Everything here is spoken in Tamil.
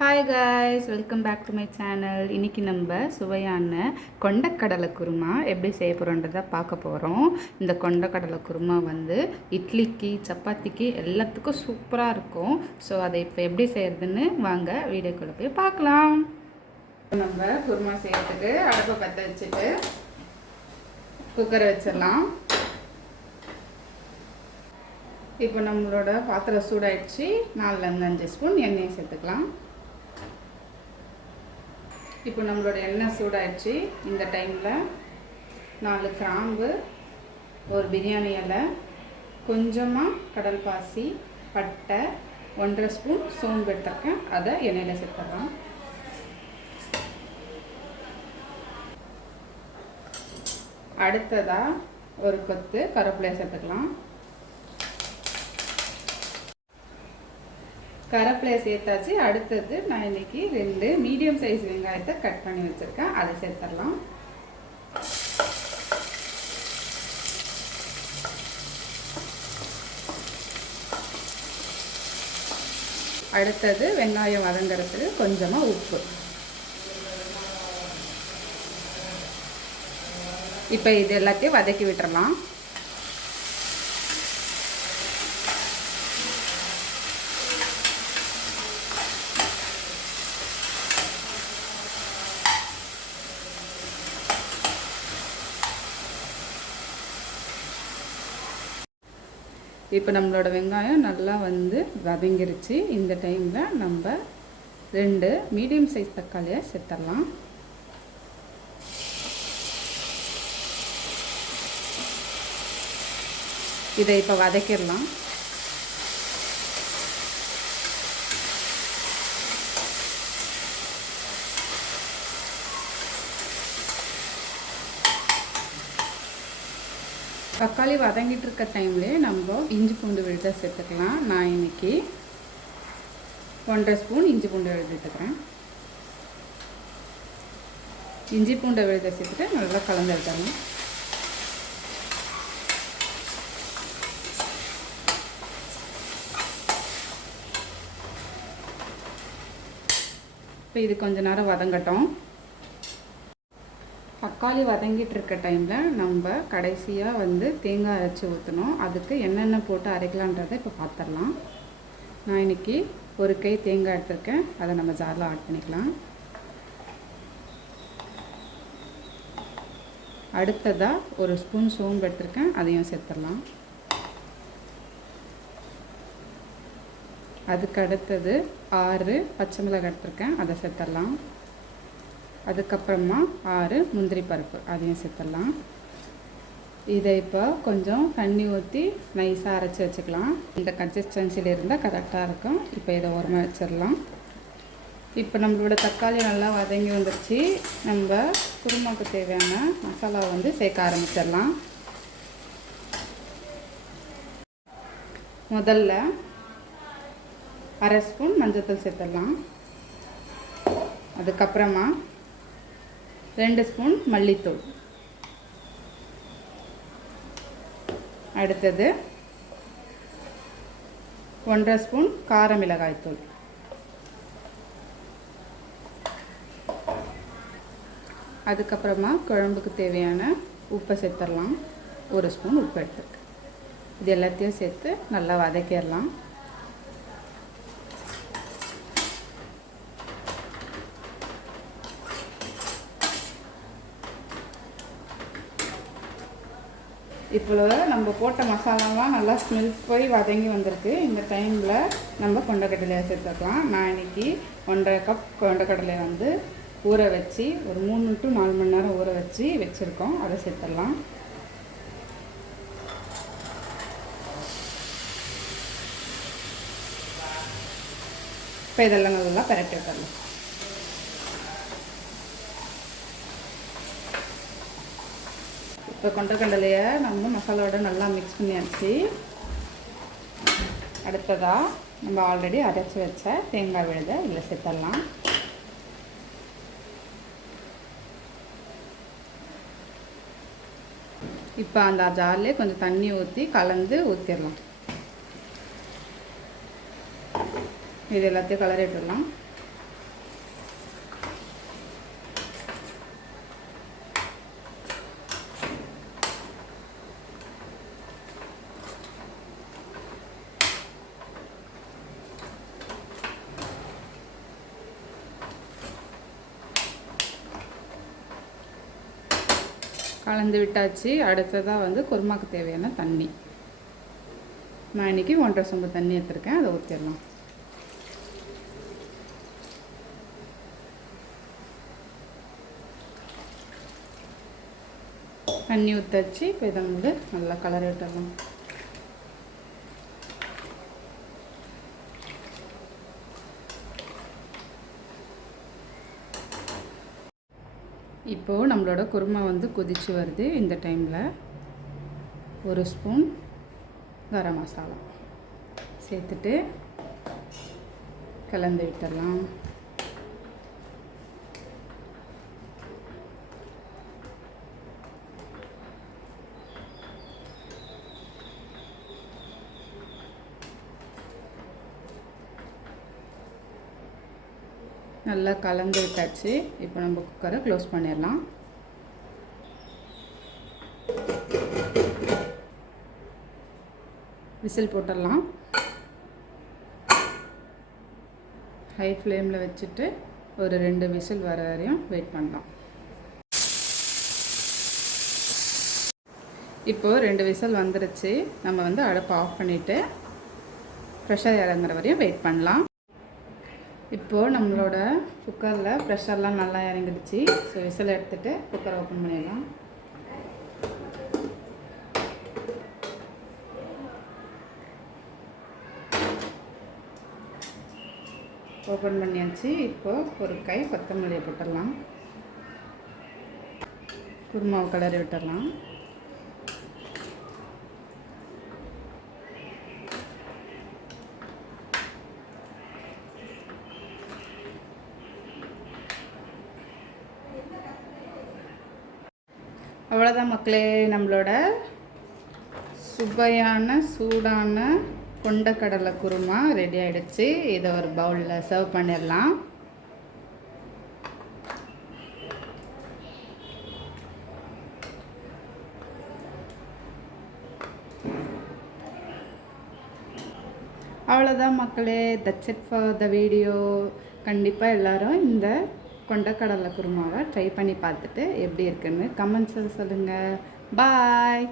Hi guys, welcome back to my channel. இன்றைக்கி நம்ம சுவையான கொண்டக்கடலை குருமா எப்படி செய்ய போகிறோன்றதை பார்க்க போகிறோம். இந்த கொண்டக்கடலை குருமா வந்து இட்லிக்கு, சப்பாத்திக்கு எல்லாத்துக்கும் சூப்பராக இருக்கும். ஸோ அதை இப்போ எப்படி செய்கிறதுன்னு வாங்க வீடியோக்குள்ளே போய் பார்க்கலாம். நம்ம குருமா செய்கிறதுக்கு அடுப்பை பற்ற வச்சுட்டு குக்கரை வச்சிடலாம். இப்போ நம்மளோட பாத்திரம் சூடாயிடுச்சு. 4-5 ஸ்பூன் எண்ணெயை சேர்த்துக்கலாம். இப்போ நம்மளோட எண்ணெய் சூடாயிடுச்சு. இந்த டைமில் 4 கிராம்பு, ஒரு பிரியாணி இலை, கொஞ்சமாக கடல் பாசி, பட்டை, 1.5 ஸ்பூன் சோம்பு எடுத்துருக்கேன். அதை எண்ணெயில் சேர்த்துக்கலாம். அடுத்ததாக ஒரு கொத்து கருவேப்பிலையை சேர்த்துக்கலாம். கருவேப்பிலையை சேர்த்தாச்சு. அடுத்தது நான் இன்றைக்கி 2 மீடியம் சைஸ் வெங்காயத்தை கட் பண்ணி வச்சுருக்கேன். அதை சேர்த்துடலாம். அடுத்தது வெங்காயம் வதங்கிறதுக்கு கொஞ்சமாக உப்பு. இப்போ இது எல்லாத்தையும் வதக்கி விட்டுறலாம். இப்போ நம்மளோட வெங்காயம் நல்லா வந்து வதங்கிருச்சு. இந்த டைமில் நம்ம 2 மீடியம் சைஸ் தக்காளியை சேர்த்துடலாம். இதை இப்போ வதக்கிடலாம். தக்காளி வதங்கிட்டு இருக்க டைம்லேயே நம்ம இஞ்சி பூண்டு விழுதை சேர்த்துக்கலாம். நான் இன்றைக்கி 1.5 ஸ்பூன் இஞ்சி பூண்டு விழுது எடுத்துக்கிறேன். இஞ்சி பூண்டை விழுதை சேர்த்துட்டு நல்லா கலந்து எடுத்துடலாம். இப்போ இது கொஞ்ச நேரம் வதங்கட்டும். தக்காளி வதங்கிட்டு இருக்க டைமில் நம்ம கடைசியாக வந்து தேங்காய் அரைச்சி ஊற்றணும். அதுக்கு என்னென்ன போட்டு அரைக்கலான்றதை இப்போ பார்த்துடலாம். நான் இன்றைக்கி ஒரு கை தேங்காய் எடுத்திருக்கேன். அதை நம்ம ஜாரில் ஆட் பண்ணிக்கலாம். அடுத்ததாக ஒரு ஸ்பூன் சோம்பு எடுத்திருக்கேன். அதையும் சேர்த்துடலாம். அதுக்கு அடுத்தது 6 பச்சை மிளகாய் எடுத்திருக்கேன். அதை சேர்த்துடலாம். அதுக்கப்புறமா 6 முந்திரி பருப்பு, அதையும் சேர்த்துடலாம். இதை இப்போ கொஞ்சம் தண்ணி ஊற்றி நைஸாக அரைச்சி வச்சுக்கலாம். இந்த கன்சிஸ்டன்சியில் இருந்தால் கரெக்டாக இருக்கும். இப்போ இதை ஓரமாக வச்சிடலாம். இப்போ நம்மளோட தக்காளி நல்லா வதங்கி வந்துருச்சு. நம்ம குருமாவுக்கு தேவையான மசாலா வந்து சேர்க்க ஆரம்பிச்சிடலாம். முதல்ல 1/2 ஸ்பூன் மஞ்சள்தூள் சேர்த்துடலாம். அதுக்கப்புறமா 2 ஸ்பூன் மல்லித்தூள். அடுத்தது 1.5 ஸ்பூன் கார மிளகாய்த்தூள். அதுக்கப்புறமா குழம்புக்கு தேவையான உப்பை சேர்த்துடலாம். 1 ஸ்பூன் உப்பு எடுத்துருக்கு. இது எல்லாத்தையும் சேர்த்து நல்லா வதக்கிடலாம். இப்போ நம்ம போட்ட மசாலாலாம் நல்லா ஸ்மெல் போய் வதங்கி வந்திருக்கு. இந்த டைமில் நம்ம கொண்டக்கடலையை சேர்த்துக்கலாம். நான் இன்றைக்கி 1.5 கப் கொண்டக்கடலையை வந்து ஊற வச்சு ஒரு 3 to 4 மணி நேரம் ஊற வச்சு வச்சுருக்கோம். அதை சேர்த்துடலாம். இப்போ இதெல்லாம் நல்லா பரட்டி விட்டுடலாம். இப்போ கொண்டக்கடலையை நம்ம மசாலாவோட நல்லா மிக்ஸ் பண்ணியாச்சு. அடுத்ததாக நம்ம ஆல்ரெடி அரைச்சி வச்ச தேங்காய் விழுதை இதில் சேர்த்துடலாம். இப்போ அந்த ஜார்லேயே கொஞ்சம் தண்ணி ஊற்றி கலந்து ஊற்றிடலாம். இது எல்லாத்தையும் கலரி விட்டுடலாம். கலந்து விட்டாச்சு. அடுத்ததாக வந்து குருமாக்கு தேவையான தண்ணி. நான் இன்றைக்கி 1.5 சொம்பு தண்ணி எடுத்துருக்கேன். அதை ஊற்றிடலாம். தண்ணி ஊற்றாச்சு. இப்போ இதை வந்து நல்லா கலரி விட்டுடலாம். இப்போது நம்மளோட குருமா வந்து கொதிச்சு வருது. இந்த டைமில் 1 ஸ்பூன் கரம் மசாலா சேர்த்துட்டு கலந்து விட்டுடலாம். நல்லா கலந்து விட்டாச்சு. இப்போ நம்ம குக்கரை க்ளோஸ் பண்ணிடலாம். விசில் போட்டுடலாம். ஹை ஃப்ளேமில் வச்சுட்டு ஒரு 2 விசில் வர வரையும் வெயிட் பண்ணலாம். இப்போது 2 விசில் வந்துருச்சு. நம்ம வந்து அடுப்பை ஆஃப் பண்ணிவிட்டு ப்ரெஷர் இறங்குற வரையும் வெயிட் பண்ணலாம். இப்போது நம்மளோட குக்கரில் ப்ரெஷர்லாம் நல்லா இறங்கிடுச்சு. ஸோ விசில் எடுத்துகிட்டு குக்கரை ஓப்பன் பண்ணிடலாம். ஓப்பன் பண்ணியாச்சு. இப்போது ஒரு கை கொத்தமல்லியை போட்டுடலாம். குருமாவை கலரி விட்டுடலாம். அவ்வளோதான் மக்களே, நம்மளோட சுவையான சூடான கொண்டக்கடலை குருமா ரெடி ஆகிடுச்சு. இதை ஒரு பவுலில் சர்வ் பண்ணிடலாம். அவ்வளோதான் மக்களே, that's it for the video. கண்டிப்பாக எல்லோரும் இந்த கொண்டக்கடலை குருமாவை ட்ரை பண்ணி பார்த்துட்டு எப்படி இருக்குன்னு கமெண்ட்ஸில் சொல்லுங்கள். பாய்.